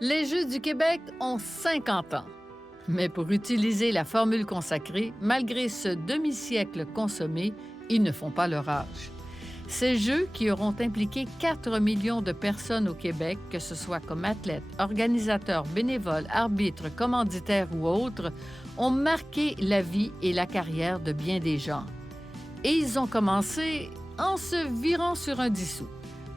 Les Jeux du Québec ont 50 ans. Mais pour utiliser la formule consacrée, malgré ce demi-siècle consommé, ils ne font pas leur âge. Ces Jeux, qui auront impliqué 4 millions de personnes au Québec, que ce soit comme athlètes, organisateurs, bénévoles, arbitres, commanditaires ou autres, ont marqué la vie et la carrière de bien des gens. Et ils ont commencé en se virant sur un dissous.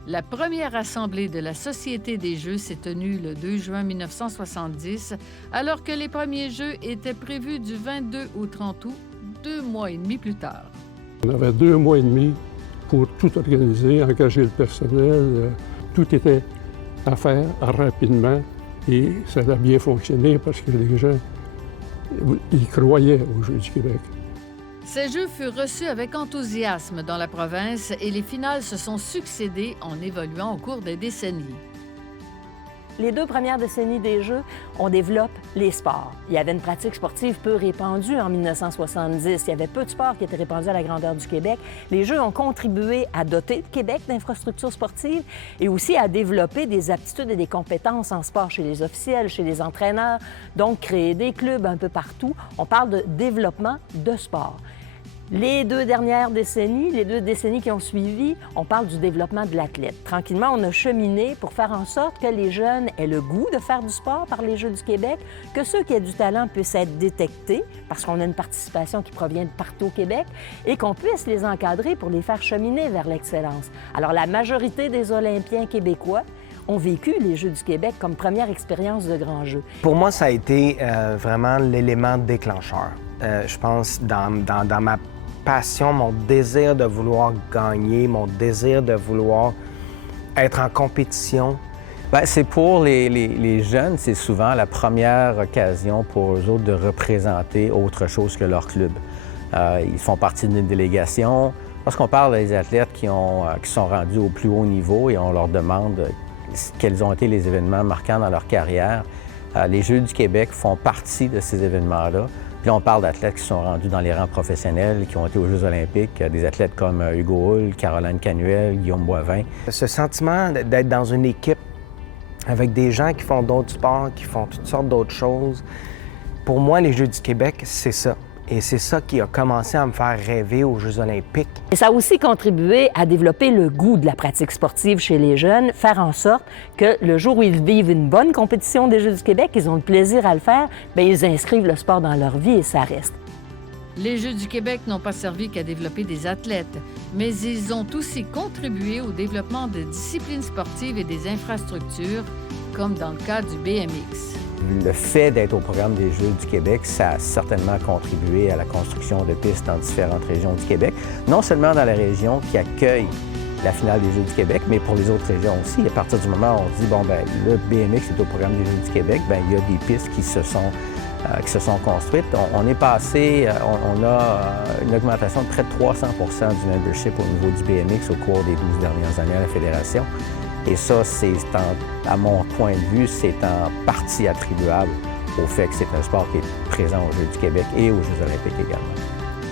La première assemblée de la Société des Jeux s'est tenue le 2 juin 1970, alors que les premiers Jeux étaient prévus du 22 au 30 août, 2 mois et demi plus tard. On avait 2 mois et demi pour tout organiser, engager le personnel. Tout était à faire rapidement et ça a bien fonctionné parce que les gens ils croyaient aux Jeux du Québec. Ces Jeux furent reçus avec enthousiasme dans la province et les finales se sont succédées en évoluant au cours des décennies. Les 2 premières décennies des Jeux, on développe les sports. Il y avait une pratique sportive peu répandue en 1970. Il y avait peu de sports qui étaient répandus à la grandeur du Québec. Les Jeux ont contribué à doter le Québec d'infrastructures sportives et aussi à développer des aptitudes et des compétences en sport chez les officiels, chez les entraîneurs, donc créer des clubs un peu partout. On parle de développement de sport. Les 2 dernières décennies, les 2 décennies qui ont suivi, on parle du développement de l'athlète. Tranquillement, on a cheminé pour faire en sorte que les jeunes aient le goût de faire du sport par les Jeux du Québec, que ceux qui aient du talent puissent être détectés, parce qu'on a une participation qui provient de partout au Québec, et qu'on puisse les encadrer pour les faire cheminer vers l'excellence. Alors, la majorité des Olympiens québécois ont vécu les Jeux du Québec comme première expérience de grands Jeux. Pour moi, ça a été vraiment l'élément déclencheur. Je pense, dans ma passion, mon désir de vouloir gagner, mon désir de vouloir être en compétition. Bien, c'est pour les jeunes, c'est souvent la première occasion pour eux autres de représenter autre chose que leur club. Ils font partie d'une délégation. Lorsqu'on parle des athlètes qui sont rendus au plus haut niveau et on leur demande quels ont été les événements marquants dans leur carrière, les Jeux du Québec font partie de ces événements-là. Puis là, on parle d'athlètes qui sont rendus dans les rangs professionnels, qui ont été aux Jeux olympiques, des athlètes comme Hugo Hull, Caroline Canuel, Guillaume Boivin. Ce sentiment d'être dans une équipe avec des gens qui font d'autres sports, qui font toutes sortes d'autres choses, pour moi, les Jeux du Québec, c'est ça. Et c'est ça qui a commencé à me faire rêver aux Jeux olympiques. Et ça a aussi contribué à développer le goût de la pratique sportive chez les jeunes, faire en sorte que le jour où ils vivent une bonne compétition des Jeux du Québec, ils ont le plaisir à le faire, bien, ils inscrivent le sport dans leur vie et ça reste. Les Jeux du Québec n'ont pas servi qu'à développer des athlètes, mais ils ont aussi contribué au développement de disciplines sportives et des infrastructures, comme dans le cas du BMX. Le fait d'être au programme des Jeux du Québec, ça a certainement contribué à la construction de pistes dans différentes régions du Québec, non seulement dans la région qui accueille la finale des Jeux du Québec, mais pour les autres régions aussi. À partir du moment où on se dit, bon, bien, le BMX est au programme des Jeux du Québec, bien, il y a des pistes qui se sont construites. On est passé, on a une augmentation de près de 300 du membership au niveau du BMX au cours des 12 dernières années à la Fédération. Et ça, à mon point de vue, c'est en partie attribuable au fait que c'est un sport qui est présent aux Jeux du Québec et aux Jeux olympiques également.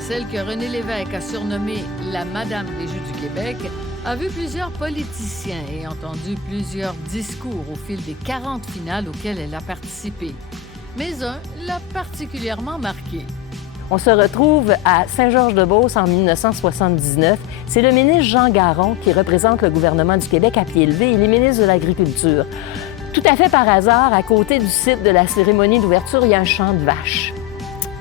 Celle que René Lévesque a surnommée la Madame des Jeux du Québec a vu plusieurs politiciens et entendu plusieurs discours au fil des 40 finales auxquelles elle a participé. Mais un l'a particulièrement marqué. On se retrouve à Saint-Georges-de-Beauce en 1979. C'est le ministre Jean Garon qui représente le gouvernement du Québec à pied levé et les ministres de l'Agriculture. Tout à fait par hasard, à côté du site de la cérémonie d'ouverture, il y a un champ de vaches.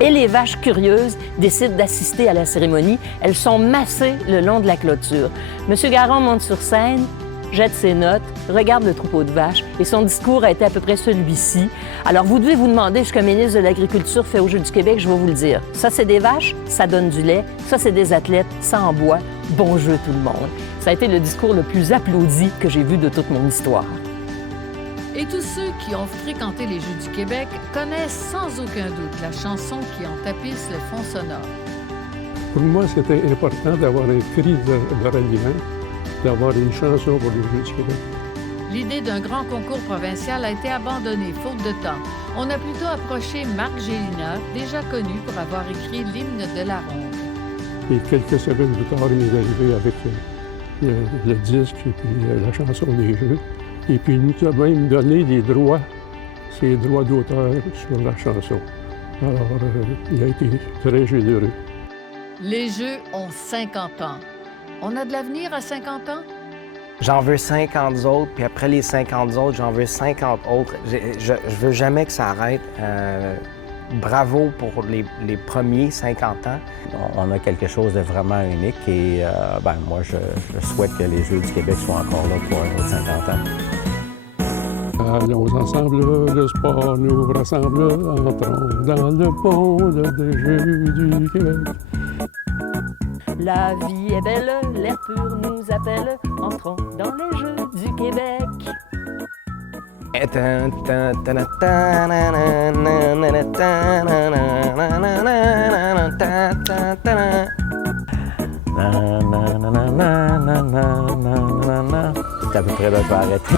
Et les vaches curieuses décident d'assister à la cérémonie. Elles sont massées le long de la clôture. M. Garon monte sur scène, jette ses notes, regarde le troupeau de vaches et son discours a été à peu près celui-ci. Alors, vous devez vous demander ce qu'un ministre de l'Agriculture fait aux Jeux du Québec, je vais vous le dire. Ça, c'est des vaches, ça donne du lait. Ça, c'est des athlètes, ça en boit. Bon jeu tout le monde. Ça a été le discours le plus applaudi que j'ai vu de toute mon histoire. Et tous ceux qui ont fréquenté les Jeux du Québec connaissent sans aucun doute la chanson qui en tapisse le fond sonore. Pour moi, c'était important d'avoir un cri de ralliement, d'avoir une chanson pour les Jeux du Québec. L'idée d'un grand concours provincial a été abandonnée, faute de temps. On a plutôt approché Marc Gélina, déjà connu pour avoir écrit l'hymne de la ronde. Et quelques semaines plus tard, il est arrivé avec le disque et puis la chanson des Jeux. Et puis il nous a même donné des droits ses droits d'auteur sur la chanson. Alors, il a été très généreux. Les Jeux ont 50 ans. On a de l'avenir à 50 ans? J'en veux 50 autres, puis après les 50 autres, j'en veux 50 autres. Je veux jamais que ça arrête. Bravo pour les premiers 50 ans. On a quelque chose de vraiment unique et moi, je souhaite que les Jeux du Québec soient encore là pour un autre 50 ans. Allons ensemble, le sport nous rassemble, entrons dans le monde des Jeux du Québec. La vie est belle, l'air pur nous appelle, entrons dans les Jeux du Québec. C'est à peu près là que je vais arrêter.